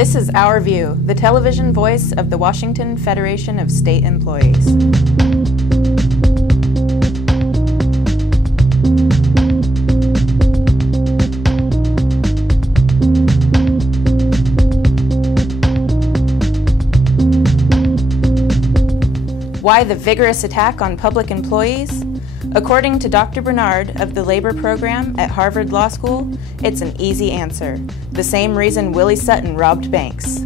This is Our View, the television voice of the Washington Federation of State Employees. Why the vigorous attack on public employees? According to Dr. Bernard of the Labor Program at Harvard Law School, it's an easy answer. The same reason Willie Sutton robbed banks.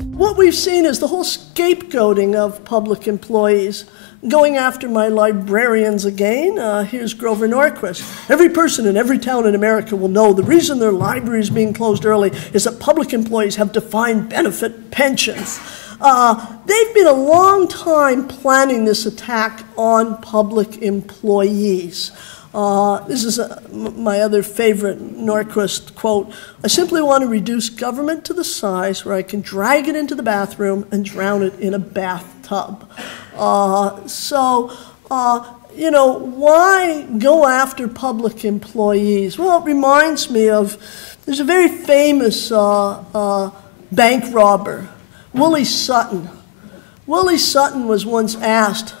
What we've seen is the whole scapegoating of public employees. Going after my librarians again, here's Grover Norquist. Every person in every town in America will know the reason their library is being closed early is that public employees have defined benefit pensions. They've been a long time planning this attack on public employees. This is my other favorite Norquist quote. I simply want to reduce government to the size where I can drag it into the bathroom and drown it in a bathtub. You know, why go after public employees? Well, it reminds me of, there's a very famous bank robber, Willie Sutton. Willie Sutton was once asked,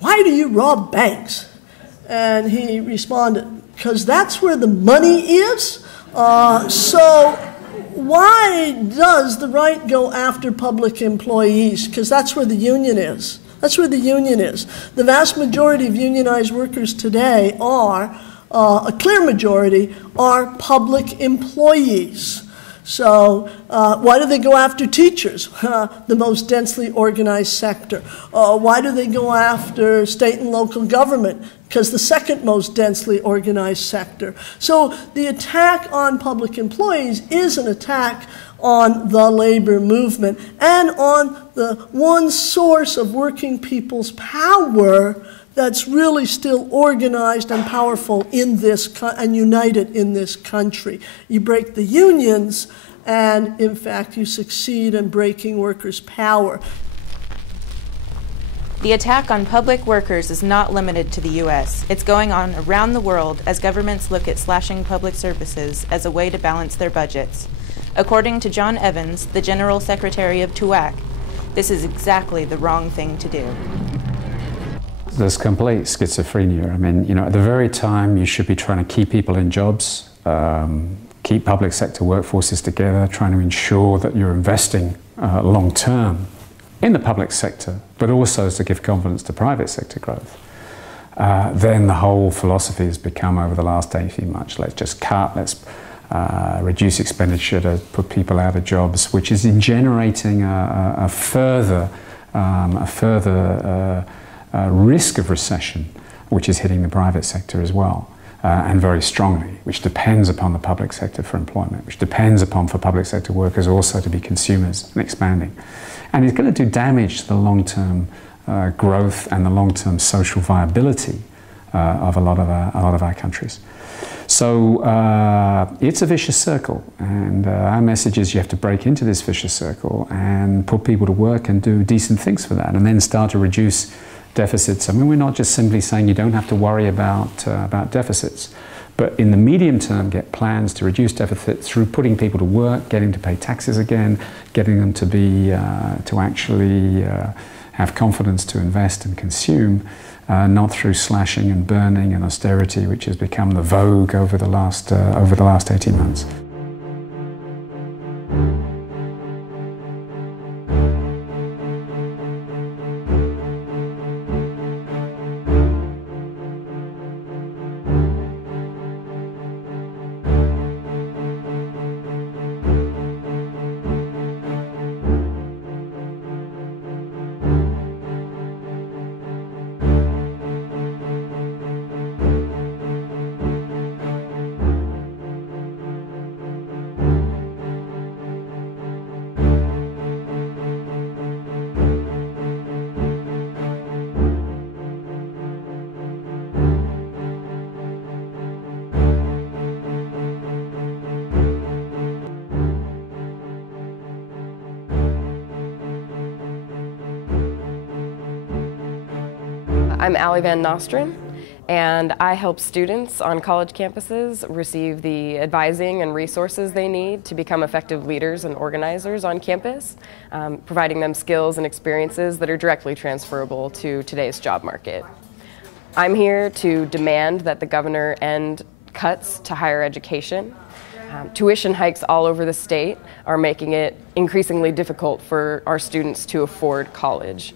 "Why do you rob banks?" And he responded, "Because that's where the money is." So why does the right go after public employees? Because that's where the union is. That's where the union is. The vast majority of unionized workers today are, a clear majority, are public employees. So why do they go after teachers, the most densely organized sector? Why do they go after state and local government? Because the second most densely organized sector. So the attack on public employees is an attack on the labor movement and on the one source of working people's power that's really still organized and powerful in this and united in this country. You break the unions, and in fact, you succeed in breaking workers' power. The attack on public workers is not limited to the U.S. It's going on around the world as governments look at slashing public services as a way to balance their budgets. According to John Evans, the General Secretary of TUAC, this is exactly the wrong thing to do. There's complete schizophrenia. I mean, you know, at the very time you should be trying to keep people in jobs, keep public sector workforces together, trying to ensure that you're investing long term in the public sector, but also to give confidence to private sector growth. Then the whole philosophy has become, over the last 18 months, let's just cut, let's reduce expenditure to put people out of jobs, which is generating a further risk of recession, which is hitting the private sector as well, and very strongly, which depends upon the public sector for employment, which depends upon for public sector workers also to be consumers and expanding. And it's going to do damage to the long-term growth and the long-term social viability of a lot of our countries. So it's a vicious circle, and our message is you have to break into this vicious circle and put people to work and do decent things for that, and then start to reduce deficits. I mean, we're not just simply saying you don't have to worry about deficits, but in the medium term get plans to reduce deficits through putting people to work, getting to pay taxes again, getting them to be to actually have confidence to invest and consume, not through slashing and burning and austerity, which has become the vogue over the last 18 months. I'm Allie Van Nostrand, and I help students on college campuses receive the advising and resources they need to become effective leaders and organizers on campus, providing them skills and experiences that are directly transferable to today's job market. I'm here to demand that the governor end cuts to higher education. Tuition hikes all over the state are making it increasingly difficult for our students to afford college.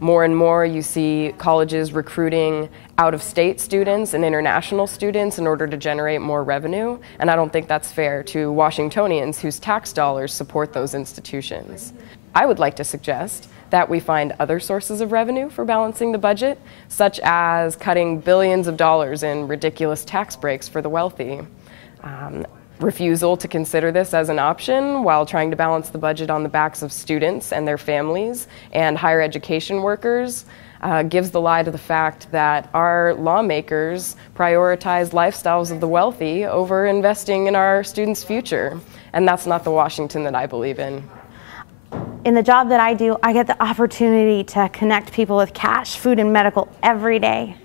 More and more you see colleges recruiting out-of-state students and international students in order to generate more revenue, and I don't think that's fair to Washingtonians whose tax dollars support those institutions. I would like to suggest that we find other sources of revenue for balancing the budget, such as cutting billions of dollars in ridiculous tax breaks for the wealthy. Refusal to consider this as an option while trying to balance the budget on the backs of students and their families and higher education workers gives the lie to the fact that our lawmakers prioritize lifestyles of the wealthy over investing in our students' future. And that's not the Washington that I believe in. In the job that I do, I get the opportunity to connect people with cash, food, and medical every day.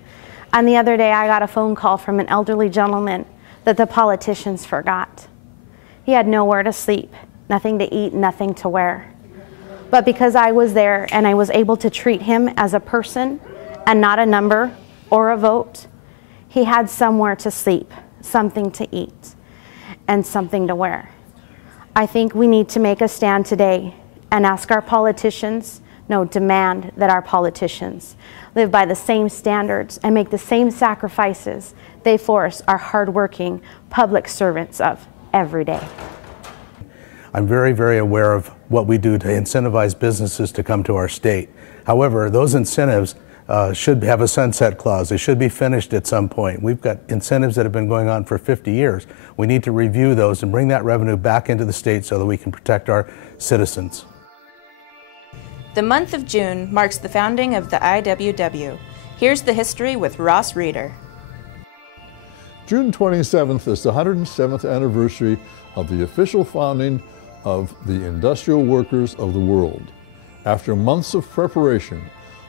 And the other day, I got a phone call from an elderly gentleman that the politicians forgot. He had nowhere to sleep, nothing to eat, nothing to wear. But because I was there and I was able to treat him as a person and not a number or a vote, he had somewhere to sleep, something to eat, and something to wear. I think we need to make a stand today and ask our politicians, no, demand that our politicians live by the same standards and make the same sacrifices they force our hardworking public servants of every day. I'm very, very aware of what we do to incentivize businesses to come to our state. However, those incentives should have a sunset clause. They should be finished at some point. We've got incentives that have been going on for 50 years. We need to review those and bring that revenue back into the state so that we can protect our citizens. The month of June marks the founding of the IWW. Here's the history with Ross Rieder. June 27th is the 107th anniversary of the official founding of the Industrial Workers of the World. After months of preparation,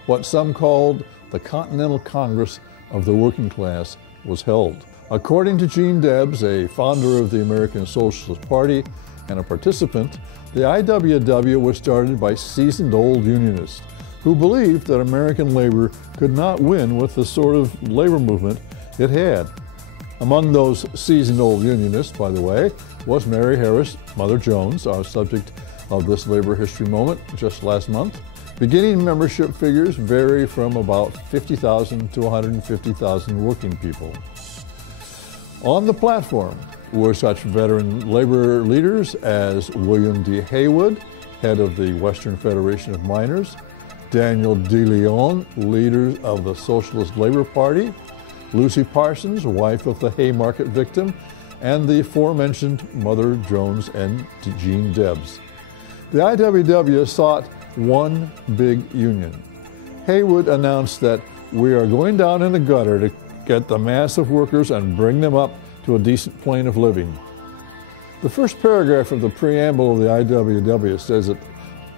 what some called the Continental Congress of the Working Class was held. According to Gene Debs, a founder of the American Socialist Party and a participant, the IWW was started by seasoned old unionists who believed that American labor could not win with the sort of labor movement it had. Among those seasoned old unionists, by the way, was Mary Harris, Mother Jones, our subject of this labor history moment just last month. Beginning membership figures vary from about 50,000 to 150,000 working people. On the platform were such veteran labor leaders as William D. Haywood, head of the Western Federation of Miners, Daniel De Leon, leader of the Socialist Labor Party, Lucy Parsons, wife of the Haymarket victim, and the aforementioned Mother Jones and Gene Debs. The IWW sought one big union. Haywood announced that we are going down in the gutter to get the mass of workers and bring them up to a decent plane of living. The first paragraph of the preamble of the IWW says it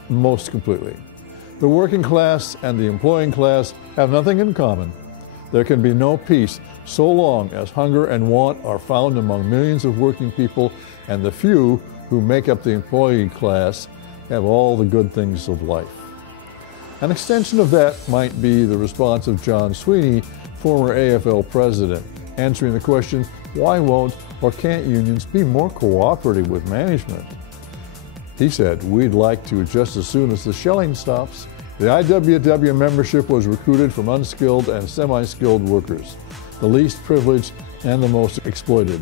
most completely. The working class and the employing class have nothing in common. There can be no peace so long as hunger and want are found among millions of working people, and the few who make up the employee class have all the good things of life. An extension of that might be the response of John Sweeney, former AFL president, answering the question, why won't or can't unions be more cooperative with management? He said, we'd like to just as soon as the shelling stops. The IWW membership was recruited from unskilled and semi-skilled workers, the least privileged and the most exploited,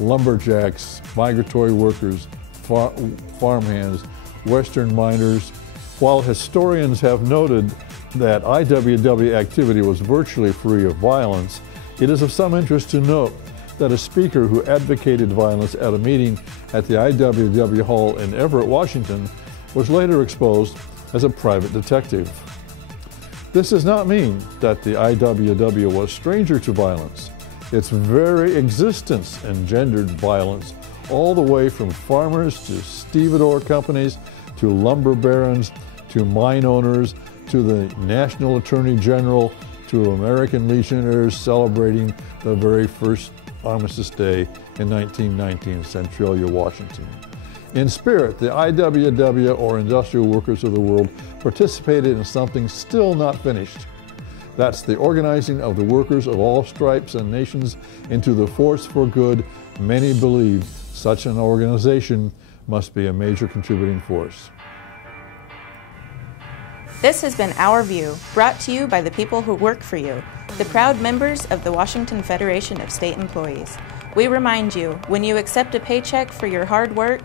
lumberjacks, migratory workers, farmhands, Western miners. While historians have noted that IWW activity was virtually free of violence, it is of some interest to note that a speaker who advocated violence at a meeting at the IWW Hall in Everett, Washington, was later exposed as a private detective. This does not mean that the IWW was stranger to violence. Its very existence engendered violence all the way from farmers to stevedore companies to lumber barons to mine owners to the National Attorney General to American Legionnaires celebrating the very first Armistice Day in 1919 in Centralia, Washington. In spirit, the IWW, or Industrial Workers of the World, participated in something still not finished. That's the organizing of the workers of all stripes and nations into the force for good. Many believe such an organization must be a major contributing force. This has been Our View, brought to you by the people who work for you, the proud members of the Washington Federation of State Employees. We remind you, when you accept a paycheck for your hard work,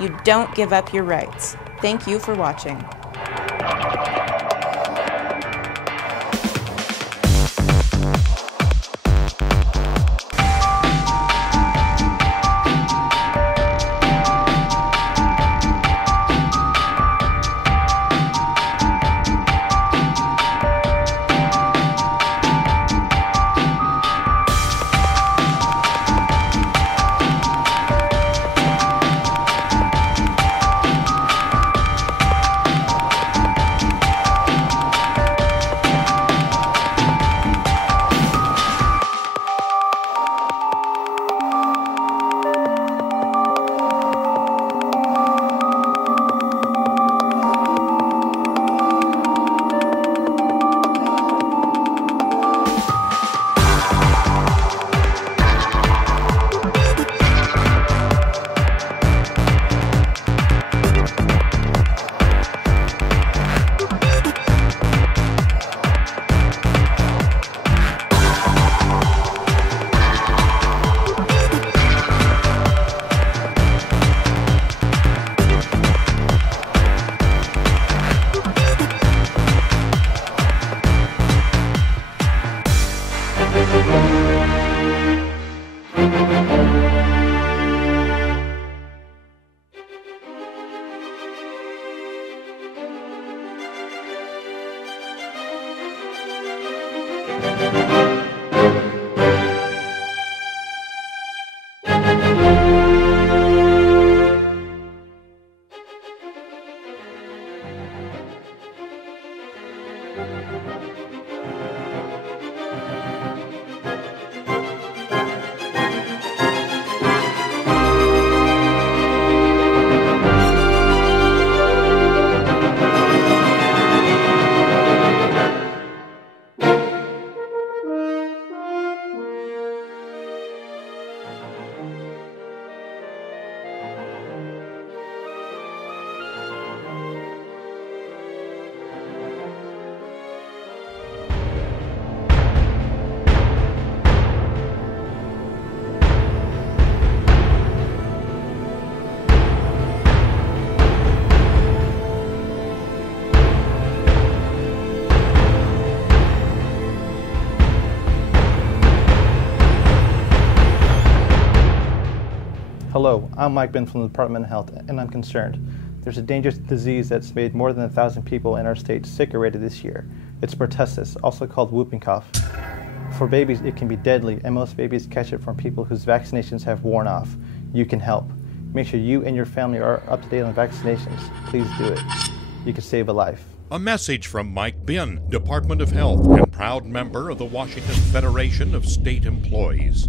you don't give up your rights. Thank you for watching. Hello, I'm Mike Ben from the Department of Health, and I'm concerned. There's a dangerous disease that's made more than 1,000 people in our state sick already this year. It's pertussis, also called whooping cough. For babies, it can be deadly, and most babies catch it from people whose vaccinations have worn off. You can help. Make sure you and your family are up to date on vaccinations. Please do it. You can save a life. A message from Mike Ben, Department of Health, and proud member of the Washington Federation of State Employees.